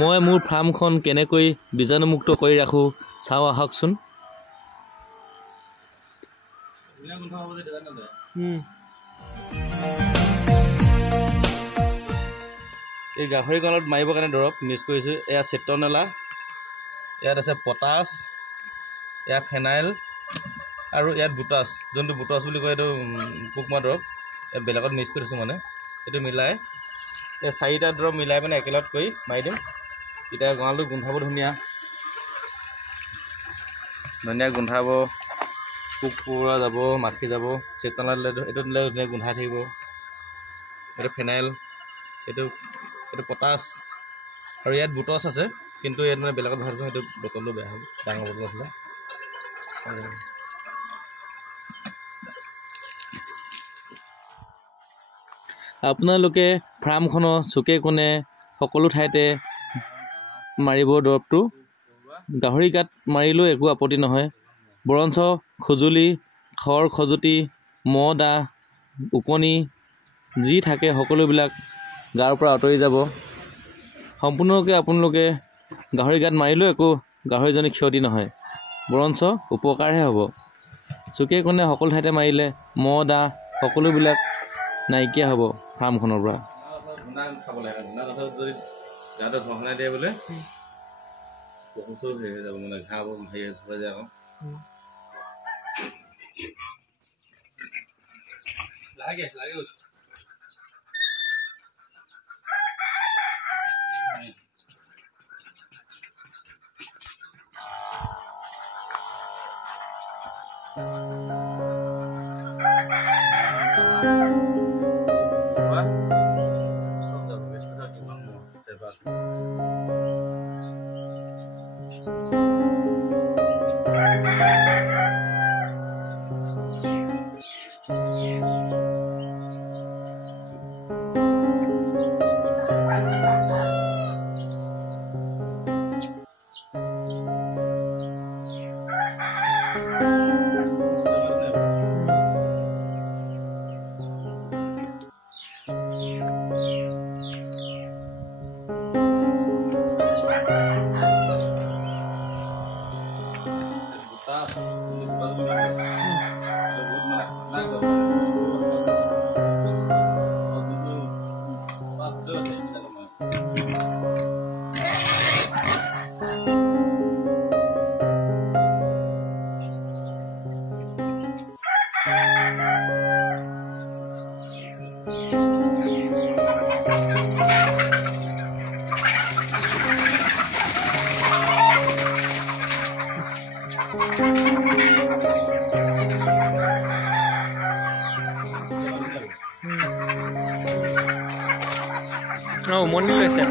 মই মোৰ ফাৰ্মখন কেনেকৈ বীজাণুমুক্ত কৰি ৰাখোঁ চাওঁ আহকচোন। এই গাহৰি গঁৰালত মাৰিবৰ কাৰণে দৰৱ মিক্স কৰিছোঁ। এয়া চেট্ৰনেলা, ইয়াত আছে পটাছ, এয়া ফেনাইল আৰু ইয়াত বুটাছ, যোনটো বুটাছ বুলি কয় এইটো পোক মৰা দৰৱ। ইয়াত বেলেগত মিক্স কৰি দিছোঁ মানে এইটো মিলাই এই 4টা দৰৱ মিলাই পিনে একেলগত কৰি মাৰি দিম। তেতিয়া গঁৰালটো গোন্ধাব, ধুনীয়া গোন্ধাব, পোক পৰুৱা যাব, মাখি যাব। চেতনা দিলে এইটো দিলে ধুনীয়া গোন্ধাই থাকিব। এইটো ফেনাইল, এইটো পটাছ আৰু ইয়াত বুটছ আছে, কিন্তু ইয়াত মানে বেলেগত ভাল আছে। সেইটো বটলটো বেয়া হ'ল, ডাঙৰ বটল আছিলে। আপোনালোকে ফাৰ্মখনৰ চুকে কোণে সকলো ঠাইতে মাৰিব দৰৱটো। গাহৰি গাত মাৰিলেও একো আপত্তি নহয়, বৰঞ্চ খুজুলি, খৰ খজুতি, মহ দাহ, ওকণি যি থাকে সকলোবিলাক গাৰ পৰা আঁতৰি যাব। সম্পূৰ্ণৰূপে আপোনালোকে গাহৰি গাত মাৰিলেও একো গাহৰিজনী ক্ষতি নহয়, বৰঞ্চ উপকাৰহে হ'ব। চুকে কোণে সকলো ঠাইতে মাৰিলে মহ দাহ সকলোবিলাক নাইকিয়া হ'ব ফাৰ্মখনৰ পৰা। খাব লাগে যদি গাটো ঘঁহলাই দিয়ে বোলে বহুত হেৰি হৈ যাব, মানে ঘাঁহ হেৰি হৈ যায় আকৌ। লাগে উমনি লৈছে।